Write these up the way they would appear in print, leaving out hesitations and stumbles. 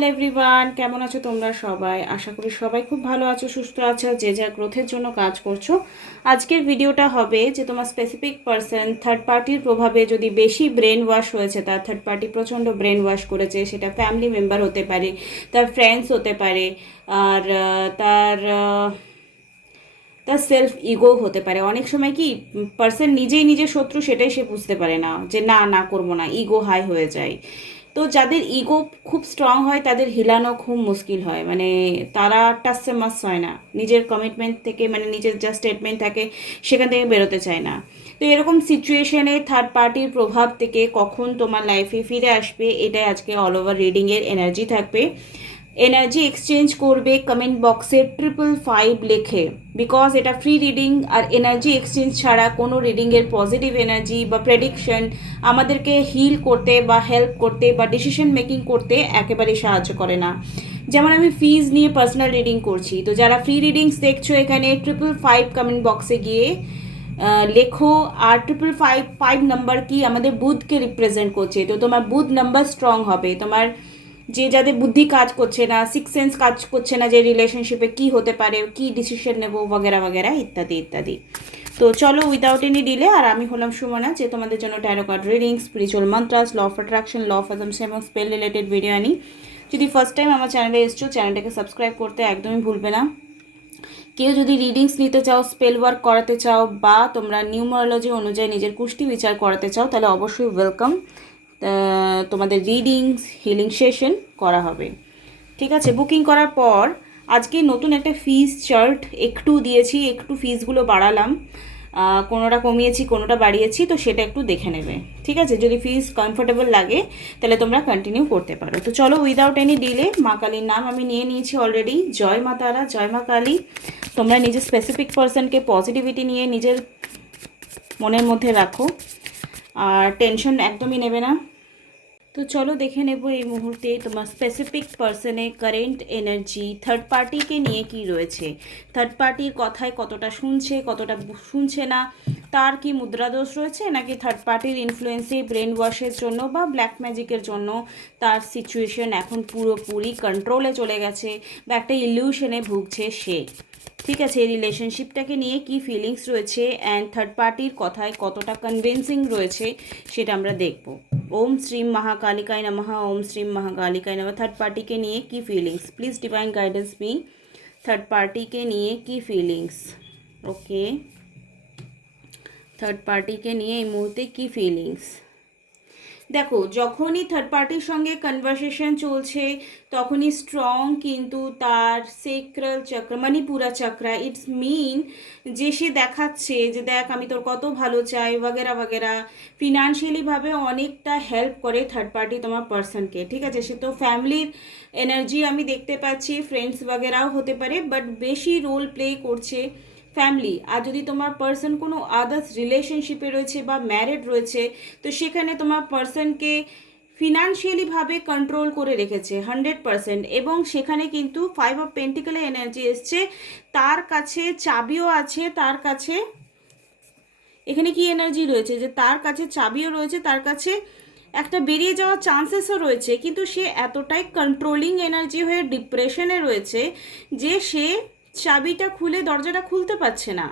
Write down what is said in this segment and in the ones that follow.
Hello everyone, কেমন আছো তোমরা সবাই? আশা করি সবাই খুব ভালো আছো, সুস্থ আছো, যে যা গ্রোথের জন্য কাজ করছো। আজকের ভিডিওটা হবে যে তোমার স্পেসিফিক পারসন থার্ড পার্টির প্রভাবে যদি বেশি ব্রেন ওয়াশ হয়েছে, তার থার্ড পার্টি প্রচণ্ড ব্রেন ওয়াশ করেছে, সেটা ফ্যামিলি মেম্বার হতে পারে, তার ফ্রেন্ডস হতে পারে, আর তার সেলফ ইগো হতে পারে। অনেক সময় কি পার্সন নিজেই নিজের শত্রু, সেটাই সে বুঝতে পারে না যে না না করবো না, ইগো হাই হয়ে যায়। তো যাদের ইগো খুব স্ট্রং হয় তাদের হিলানো খুব মুশকিল হয়, মানে তারা টাসে মাস হয় না, নিজের কমিটমেন্ট থেকে, মানে নিজের যা স্টেটমেন্ট থাকে সেখান থেকে বেরোতে চায় না। তো এরকম সিচুয়েশনে থার্ড পার্টির প্রভাব থেকে কখন তোমার লাইফে ফিরে আসবে, এটাই আজকে অল ওভার রিডিংয়ের এনার্জি থাকবে। এনার্জি এক্সচেঞ্জ করবে কমেন্ট বক্সে 555 লিখে, বিকজ এটা ফ্রি রিডিং, আর এনার্জি এক্সচেঞ্জ ছাড়া কোনো রিডিংয়ের পজিটিভ এনার্জি বা প্রেডিকশন আমাদেরকে হিল করতে বা হেল্প করতে বা ডিসিশন মেকিং করতে একেবারেই সাহায্য করে না। যেমন আমি ফিজ নিয়ে পার্সোনাল রিডিং করছি, তো যারা ফ্রি রিডিংস দেখছো এখানে 555 কমেন্ট বক্সে গিয়ে লেখো। আর 555 নাম্বার কি আমাদের বুধকে রিপ্রেজেন্ট করছে, তো তোমার বুধ নাম্বার স্ট্রং হবে। তোমার যে যাদের বুদ্ধি কাজ করছে না, সিক্স সেন্স কাজ করছে না, যে রিলেশনশিপে কি হতে পারে, কি ডিসিশন নেব, বগেরা বগেরা ইত্যাদি ইত্যাদি। তো চলো উইদাউট এনি ডিলে, আর আমি হলাম সুমনা, যে তোমাদের জন্য tarot card reading, spiritual mantras, law of attraction, law of assumption এবং স্পেল রিলেটেড ভিডিও আনি। যদি ফার্স্ট টাইম আমার চ্যানেলে এসছো, চ্যানেলটাকে সাবস্ক্রাইব করতে একদমই ভুলবে না। কেউ যদি রিডিংস নিতে চাও, স্পেল ওয়ার্ক করাতে চাও, বা তোমরা নিউমারোলজি অনুযায়ী নিজের কুষ্টি বিচার করাতে চাও, তাহলে অবশ্যই ওয়েলকাম। তোমাদের রিডিংস হিলিং সেশন করা হবে, ঠিক আছে? বুকিং করার পর আজকে নতুন একটা ফিস চার্ট একটু দিয়েছি, একটু ফিসগুলো বাড়ালাম, কোনোটা কমিয়েছি, কোনোটা বাড়িয়েছি, তো সেটা একটু দেখে নেবে, ঠিক আছে? যদি ফিস কমফোর্টেবল লাগে তাহলে তোমরা কন্টিনিউ করতে পারো। তো চলো উইদাউট এনি ডিলে, মা কালীর নাম আমি নিয়ে নিয়েছি অলরেডি। জয় মা তারা, জয় মা কালী। তোমরা নিজের স্পেসিফিক পার্সনকে পজিটিভিটি নিয়ে নিজের মনের মধ্যে রাখো, আর টেনশন একদমই নেবে না। তো চলো দেখে নেব এই মুহূর্তে তোমার স্পেসিফিক পার্সনে কারেন্ট এনার্জি থার্ড পার্টিকে নিয়ে কি রয়েছে, থার্ড পার্টির কথায় কতটা শুনছে, কতটা শুনছে না, তার কি মুদ্রাদোষ রয়েছে, নাকি থার্ড পার্টির ইনফ্লুয়েন্সে ব্রেন ওয়াশের জন্য বা ব্ল্যাক ম্যাজিকের জন্য তার সিচুয়েশন এখন পুরোপুরি কন্ট্রোলে চলে গেছে, বা একটা ইলিউশনে ভুগছে সে। ঠিক আছে, এই রিলেশনশিপটাকে নিয়ে কি ফিলিংস রয়েছে অ্যান্ড থার্ড পার্টির কথায় কতটা কনভিন্সিং রয়েছে সেটা আমরা দেখব। ওম শ্রীম মহাকালিকায় নমঃ, ওম শ্রীম মহাকালিকায় নমঃ। থার্ড পার্টিকে নিয়ে কি feelings, please divine guidance me. Third পার্টিকে নিয়ে কি ফিলিংস? ওকে, থার্ড পার্টিকে নিয়ে এই মুহূর্তে কি ফিলিংস? দেখো, যখনই থার্ড পার্টির সঙ্গে কনভারসেশন চলছে তখনই স্ট্রং কিন্তু তার সেক্রাল চক্র, মণিপুরা চক্র, ইটস মিন যে সে দেখাচ্ছে যে দেখ আমি তোর কত ভালো চাই, বগেরা বগেরা। ফিনান্সিয়ালিভাবে অনেকটা হেল্প করে থার্ড পার্টি তোমার পার্সনকে, ঠিক আছে? সে তো ফ্যামিলির এনার্জি আমি দেখতে পাচ্ছি, ফ্রেন্ডস বগেরাও হতে পারে, বাট বেশি রোল প্লে করছে ফ্যামিলি। আর যদি তোমার পার্সন কোনো আদার্স রিলেশনশিপে রয়েছে বা ম্যারিড রয়েছে, তো সেখানে তোমার পার্সনকে ফিনান্সিয়ালিভাবে কন্ট্রোল করে রেখেছে 100%। এবং সেখানে কিন্তু 5 অফ পেন্টিকেলের এনার্জি এসছে, তার কাছে চাবিও আছে, তার কাছে এখানে কি এনার্জি রয়েছে যে তার কাছে চাবিও রয়েছে, তার কাছে একটা বেরিয়ে যাওয়ার চান্সেসও রয়েছে, কিন্তু সে এতটাই কন্ট্রোলিং এনার্জি হয়ে ডিপ্রেশনে রয়েছে যে সে চাবিটা খুলে দরজাটা খুলতে পারছে না,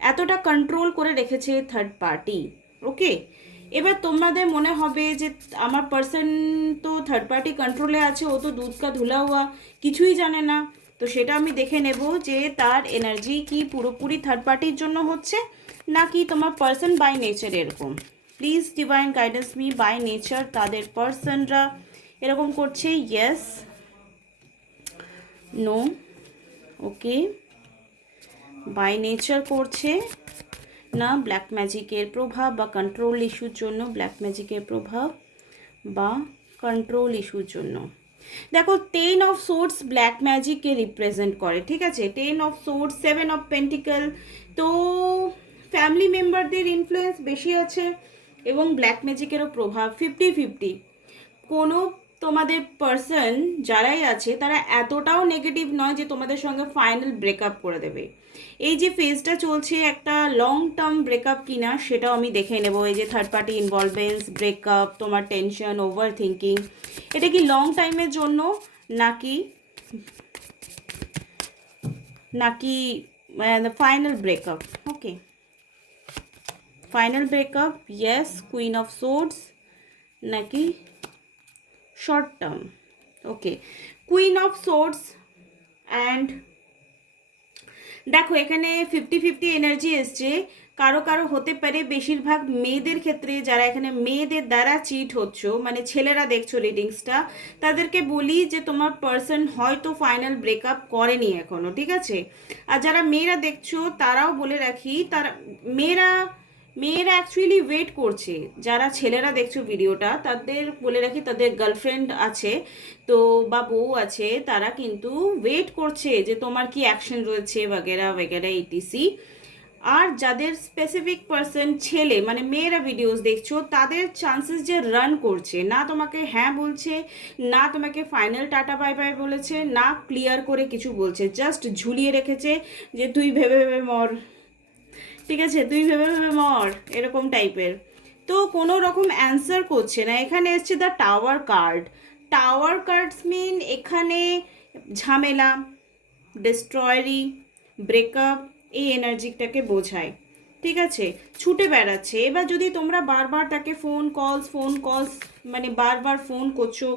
এতটা কন্ট্রোল করে রেখেছে থার্ড পার্টি। ওকে, এবার তোমাদের মনে হবে যে আমার পার্সন তো থার্ড পার্টি কন্ট্রোলে আছে, ও তো দুধ কা ধুলা হওয়া, কিছুই জানে না। তো সেটা আমি দেখে নেব যে তার এনার্জি কি পুরোপুরি থার্ড পার্টির জন্য হচ্ছে, নাকি তোমার পার্সন বাই নেচার এরকম। Please divine guidance me, by nature তাদের পার্সনরা এরকম করছে, yes, no, okay, by nature করছে না ব্ল্যাক ম্যাজিকের প্রভাব বা কন্ট্রোল ইস্যুর জন্য, ব্ল্যাক ম্যাজিকের প্রভাব বা কন্ট্রোল ইস্যুর জন্য। দেখো, 10 অফ সোর্স ব্ল্যাক ম্যাজিককে রিপ্রেজেন্ট করে, ঠিক আছে? 10 অফ সোর্স, 7 অফ পেন্টিকেল, তো ফ্যামিলি মেম্বারদের ইনফ্লুয়েন্স বেশি আছে এবং ব্ল্যাক ম্যাজিকেরও প্রভাব 50-50। কোনো তোমাদের পার্সন যারাই আছে তারা এতটাও নেগেটিভ নয় যে তোমাদের সঙ্গে ফাইনাল ব্রেকআপ করে দেবে। এই যে ফেজটা চলছে একটা লং টার্ম ব্রেকআপ কিনা সেটাও আমি দেখে নেব। এই যে থার্ড পার্টি ইনভলভমেন্স, ব্রেকআপ, তোমার টেনশন, ওভার থিঙ্কিং, এটা কি লং টাইমের জন্য নাকি নাকি final breakup? Okay, final breakup, yes, queen of swords, নাকি short term? Okay, queen of swords and দেখো এখানে 50-50 এনার্জি এসছে। কারো কারো হতে পারে, বেশিরভাগ মেয়েদের ক্ষেত্রে যারা এখানে মেয়েদের দ্বারা চিট হচ্ছ, মানে ছেলেরা দেখছো রিডিংসটা, তাদেরকে বলি যে তোমার পার্সন হয়তো ফাইনাল ব্রেকআপ করেনি এখনো, ঠিক আছে? আর যারা মেয়েরা দেখছো তারাও বলে রাখি, তারা মেয়েরা মেয়েরা অ্যাকচুয়ালি ওয়েট করছে। যারা ছেলেরা দেখছো ভিডিওটা তাদের বলে রাখি, তাদের গার্লফ্রেন্ড আছে তো বা বউ আছে, তারা কিন্তু ওয়েট করছে যে তোমার কি অ্যাকশন রয়েছে বাগেরা বাগেরা ইটিসি। আর যাদের স্পেসিফিক পার্সন ছেলে মানে মেয়েরা ভিডিওস দেখছো, তাদের চান্সেস যে রান করছে, না তোমাকে হ্যাঁ বলছে, না তোমাকে ফাইনাল টাটা বাই বাই বলেছে, না ক্লিয়ার করে কিছু বলছে, জাস্ট ঝুলিয়ে রেখেছে যে তুই ভেবে ভেবে মর, ঠিক আছে, তুই ভেবে ভেবে মর, এরকম টাইপের। তো কোনো রকম অ্যান্সার করছে না। এখানে এসছে the tower card. Tower cards mean এখানে ঝামেলা, ডিস্ট্রয়ারি, ব্রেকআপ, এই এনার্জিটাকে বোঝায়, ঠিক আছে? ছুটে বেড়াচ্ছে। এবার যদি তোমরা বারবার তাকে ফোন কলস মানে বারবার ফোন করছো,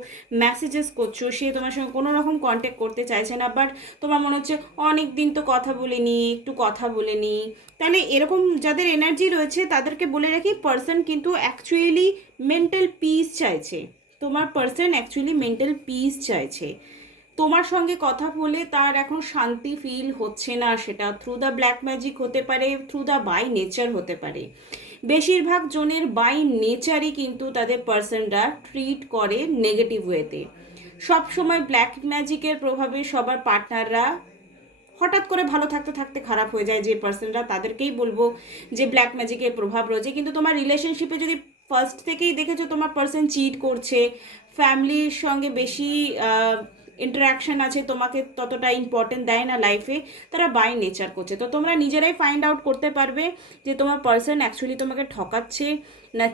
মেসেজেস করছো, সে তোমার সঙ্গে কোনো রকম কন্ট্যাক্ট করতে চাইছে না, বাট তোমার মনে হচ্ছে অনেক দিন তো কথা বলিনি, একটু কথা বলে নি, তাহলে এরকম যাদের এনার্জি রয়েছে তাদেরকে বলে রাখি পার্সন কিন্তু অ্যাকচুয়ালি মেন্টাল পিস চাইছে। তোমার পার্সন অ্যাকচুয়ালি মেন্টাল পিস চাইছে। তোমার সঙ্গে কথা বলে তার এখন শান্তি ফিল হচ্ছে না, সেটা থ্রু দ্য ব্ল্যাক ম্যাজিক হতে পারে, থ্রু দ্য বাই নেচার হতে পারে। বেশিরভাগ জনের বাই নেচারই কিন্তু তাদের পার্সনরা ট্রিট করে নেগেটিভ ওয়েতে। সব সময় ব্ল্যাক ম্যাজিকের প্রভাবে সবার পার্টনাররা হঠাৎ করে ভালো থাকতে থাকতে খারাপ হয়ে যায়। যে পার্সনরা, তাদেরকেই বলবো যে ব্ল্যাক ম্যাজিকের প্রভাব রয়েছে। কিন্তু তোমার রিলেশনশিপে যদি ফার্স্ট থেকেই দেখেছো তোমার পার্সন চিট করছে, ফ্যামিলির সঙ্গে বেশি ইন্টারাকশন আছে, তোমাকে ততটা ইম্পর্টেন্ট দেয় না লাইফে, তারা বাই নেচার করছে। তো তোমরা নিজেরাই ফাইন্ড আউট করতে পারবে যে তোমার পার্সন অ্যাকচুয়ালি তোমাকে ঠকাচ্ছে না,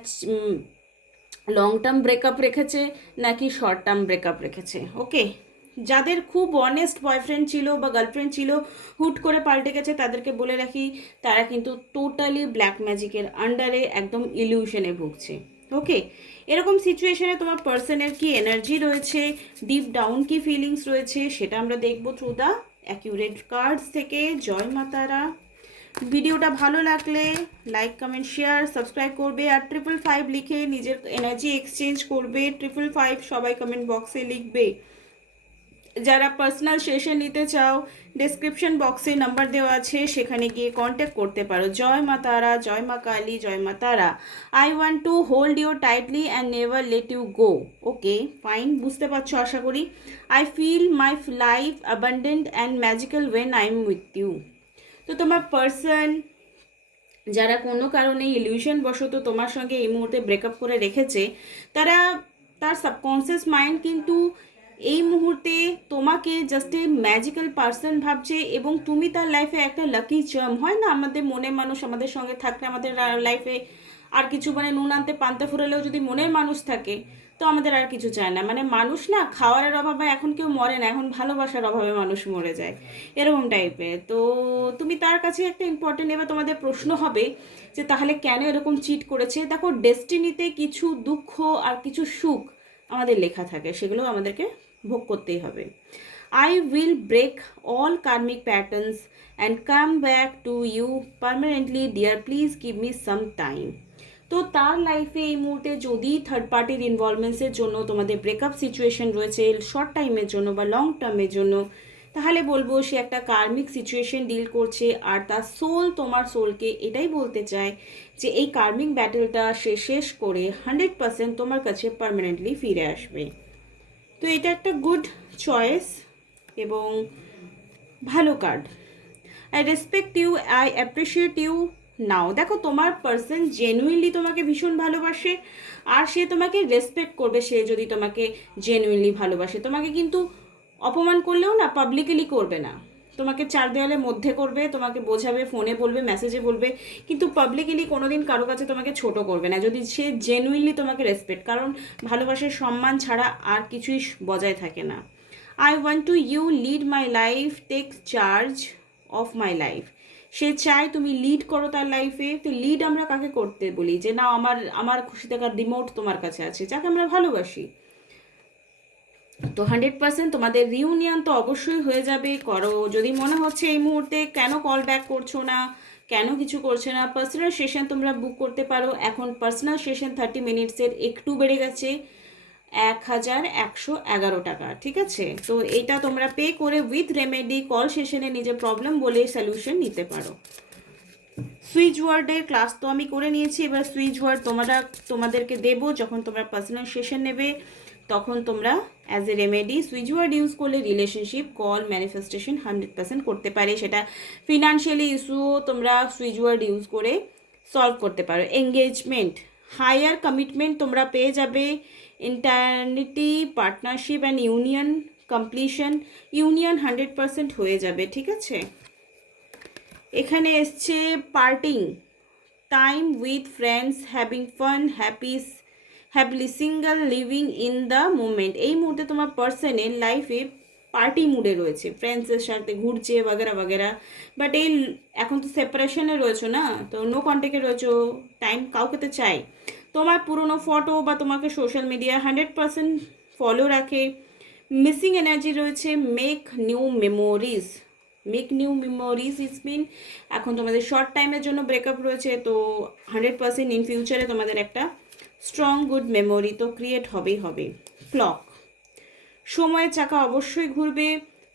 লং টার্ম ব্রেকআপ রেখেছে নাকি শর্ট টার্ম ব্রেকআপ রেখেছে। ওকে, যাদের খুব অনেস্ট বয়ফ্রেন্ড ছিল বা গার্লফ্রেন্ড ছিল, হুট করে পাল্টে গেছে, তাদেরকে বলে রাখি তারা কিন্তু টোটালি ব্ল্যাক ম্যাজিকের আন্ডারে একদম ইলিউশনে ভুগছে। ওকে, এরকম সিচুয়েশনে তোমার পার্সনের কি এনার্জি রয়েছে, ডিপ ডাউন কি ফিলিংস রয়েছে, সেটা আমরা দেখবো থ্রু দ্য অ্যাকিউরেট কার্ডস থেকে। জয় মাতারা। ভিডিওটা ভালো লাগলে লাইক কমেন্ট শেয়ার সাবস্ক্রাইব করবে, আর 555 লিখে নিজের এনার্জি এক্সচেঞ্জ করবে। 555 সবাই কমেন্ট বক্সে লিখবে। যারা পার্সোনাল সেশন নিতে চাও, ডেসক্রিপশন বক্সে নাম্বার দেওয়া আছে, সেখানে গিয়ে কন্ট্যাক্ট করতে পারো। জয় মা তারা, জয় মা কালী, জয় মা Tara. I want to hold you tightly and never let you go. Okay, fine, বুঝতে পারছো আশা করি। I feel my life abundant and magical when I am with you. তো তোমার পার্সন যারা কোনো কারণে ইলিউশন বশত তোমার সঙ্গে এই মুহূর্তে ব্রেকআপ করে রেখেছে, তারা, তার সাবকনসিয়াস মাইন্ড কিন্তু এই মুহূর্তে তোমাকে জাস্ট এ ম্যাজিক্যাল পার্সন ভাবছে, এবং তুমি তার লাইফে একটা লাকি চার্ম। হয় না, আমাদের মনের মানুষ আমাদের সঙ্গে থাকলে আমাদের লাইফে আর কিছু, মানে নুন আনতে পান্তা ফুরালেও যদি মনের মানুষ থাকে তো আমাদের আর কিছু চায় না। মানে মানুষ না খাওয়ারের অভাবে এখন কেউ মরে না, এখন ভালোবাসার অভাবে মানুষ মরে যায়, এরকম টাইপের। তো তুমি তার কাছে একটা ইম্পর্টেন্ট, এবার তোমাদের প্রশ্ন হবে যে তাহলে কেন এরকম চিট করেছে। দেখো, ডেস্টিনিতে কিছু দুঃখ আর কিছু সুখ আমাদের লেখা থাকে, সেগুলো আমাদেরকে ভোগ করতেই হবে। I will break all karmic patterns and come back to you permanently dear, please give me some time. তো তার লাইফে এই মুহূর্তে যদি থার্ড পার্টির ইনভলভমেন্টসের জন্য তোমাদের ব্রেকআপ সিচুয়েশন রয়েছে শর্ট টাইমের জন্য বা লং টার্মের জন্য, তাহলে বলবো সে একটা কার্মিক সিচুয়েশন ডিল করছে। আর তার সোল তোমার সোলকে এটাই বলতে চায় যে এই কার্মিক ব্যাটেলটা সে শেষ করে 100% তোমার কাছে পার্মানেন্টলি ফিরে আসবে। তো এটা একটা গুড চয়েস এবং ভালো card. I respect you, I appreciate you now. দেখো তোমার পার্সন জেনুইনলি তোমাকে ভীষণ ভালোবাসে, আর সে তোমাকে রেসপেক্ট করবে। সে যদি তোমাকে জেনুইনলি ভালোবাসে, তোমাকে কিন্তু অপমান করলেও না পাবলিকলি করবে না, তোমাকে চার দেওয়ালের মধ্যে করবে, তোমাকে বোঝাবে, ফোনে বলবে, মেসেজে বলবে, কিন্তু পাবলিকলি কোনোদিন কারো কাছে তোমাকে ছোট করবে না, যদি সে জেনুইনলি তোমাকে রেসপেক্ট। কারণ ভালোবাসার সম্মান ছাড়া আর কিছুই বজায় থাকে না। I want to you lead my life, take charge of my life. সে চায় তুমি লিড করো তার লাইফে। তো লিড আমরা কাকে করতে বলি? যে না, আমার আমার খুশি থাকার রিমোট তোমার কাছে আছে, যাকে আমরা ভালোবাসি। তো 100% তোমাদের রিউনিয়ন তো অবশ্যই হয়ে যাবে। করো, যদি মনে হচ্ছে এই মুহূর্তে কেন কল ব্যাক করছো না, কেন কিছু করছে না, পার্সোনাল সেশন তোমরা বুক করতে পারো। এখন পার্সোনাল সেশন 30 মিনিটসের একটু বেড়ে গেছে 1111 টাকা, ঠিক আছে? তো এটা তোমরা পে করে উইথ রেমেডি কল সেশনে নিজের প্রবলেম বলে সলিউশন নিতে পারো। সুইচ ওয়ার্ডের ক্লাস তো আমি করে নিয়েছি, এবার সুইচ ওয়ার্ড তোমাদেরকে দেবো যখন তোমরা পার্সোনাল সেশন নেবে, তখন তোমরা as a remedy switch word use করলে রিলেশনশিপ, কল, ম্যানিফেস্টেশন 100% করতে পারে। সেটা ফিনান্সিয়ালি ইস্যুও তোমরা সুইচ ওয়ার্ড ইউজ করে সলভ করতে পারো। এঙ্গেজমেন্ট, হায়ার কমিটমেন্ট তোমরা পেয়ে যাবে। Eternity, partnership and union completion, union 100% হয়ে যাবে, ঠিক আছে? এখানে এসছে partying, time with friends, having fun, happily single, living in the moment. এই মুহূর্তে তোমার পার্সনের লাইফে পার্টি মুডে রয়েছে, ফ্রেন্ডসের সাথে ঘুরছে বাগেরা বাগেরা। বাট এই এখন তো সেপারেশনে রয়েছো না, তো নো কন্ট্যাক্টে রয়েছো, টাইম কাউকে তো চাই। তোমার পুরনো ফটো বা তোমাকে সোশ্যাল মিডিয়া 100% ফলো রাখে। মিসিং এনার্জি রয়েছে। Make new memories is mean এখন তোমাদের শর্ট টাইমের জন্য ব্রেকআপ রয়েছে, তো 100% ইন ফিউচারে তোমাদের একটা স্ট্রং গুড মেমোরি তো ক্রিয়েট হবেই হবে। ক্লক, সময়ের চাকা অবশ্যই ঘুরবে।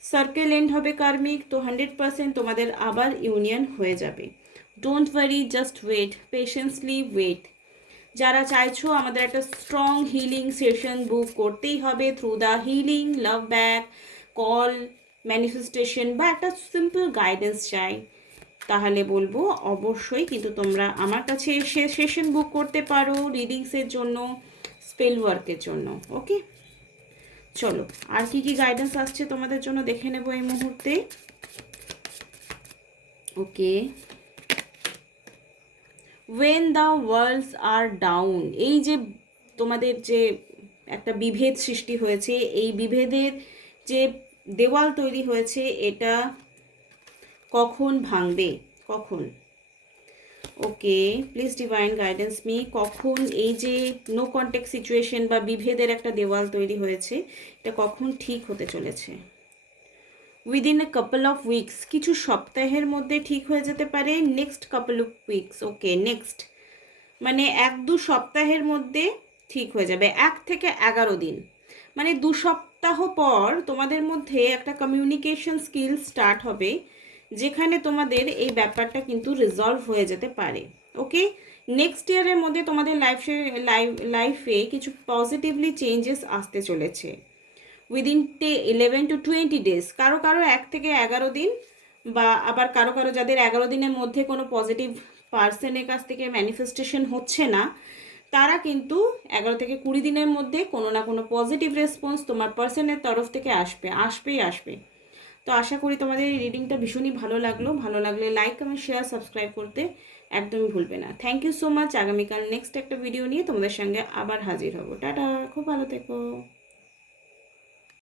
সার্কেল এন্ড হবে কার্মিক, তো 100% তোমাদের আবার ইউনিয়ন হয়ে যাবে। Don't worry, just wait, patiently wait. যারা চাইছো আমাদের একটা স্ট্রং হিলিং সেশন বুক করতেই হবে through the healing, love back, call, manifestation বা একটা সিম্পল গাইডেন্স চাই, তাহলে বলবো অবশ্যই কিন্তু তোমরা আমার কাছে এসে সেশন বুক করতে পারো রিডিংসের জন্য, স্পেল ওয়ার্কের জন্য। ওকে, চলো আর কি কি গাইডেন্স আসছে তোমাদের জন্য দেখে নেব এই মুহূর্তে। Okay, when the worlds are down, এই যে তোমাদের যে একটা বিভেদ সৃষ্টি হয়েছে, এই বিভেদের যে দেওয়াল তৈরি হয়েছে, এটা কখন ভাঙবে, কখন? ওকে, প্লিজ ডিভাইন গাইডেন্স মি, কখন এই যে নো কন্ট্যাক্ট সিচুয়েশন বা বিভেদের একটা দেওয়াল তৈরি হয়েছে, এটা কখন ঠিক হতে চলেছে? Within a couple of weeks, কিছু সপ্তাহের মধ্যে ঠিক হয়ে যেতে পারে। Next couple of weeks, okay, next মানে 1-2 সপ্তাহের মধ্যে ঠিক হয়ে যাবে, 1 থেকে 11 দিন, মানে 2 সপ্তাহ পর তোমাদের মধ্যে একটা কমিউনিকেশন স্কিল স্টার্ট হবে, যেখানে তোমাদের এই ব্যাপারটা কিন্তু রিজলভ হয়ে যেতে পারে। ওকে, নেক্সট ইয়ারের মধ্যে তোমাদের লাইফে কিছু পজিটিভলি চেঞ্জেস আসতে চলেছে উইদিন 11 to 20 ডেজ। কারো কারো 1 থেকে 11 দিন, বা আবার কারো কারো যাদের 11 দিনের মধ্যে কোনো পজিটিভ পার্সনের কাছ থেকে ম্যানিফেস্টেশন হচ্ছে না, তারা কিন্তু 11 থেকে 20 দিনের মধ্যে কোনো না কোনো পজিটিভ রেসপন্স তোমার পার্সনের তরফ থেকে আসবে। তো আশা করি তোমাদের এই রিডিংটা ভীষণই ভালো লাগলো। ভালো লাগলে লাইক, কমেন্ট, শেয়ার, সাবস্ক্রাইব করতে একদমই ভুলবে না। Thank you so much. আগামীকাল নেক্সট একটা ভিডিও নিয়ে তোমাদের সঙ্গে আবার হাজির হব। টাটা, খুব ভালো থেকো।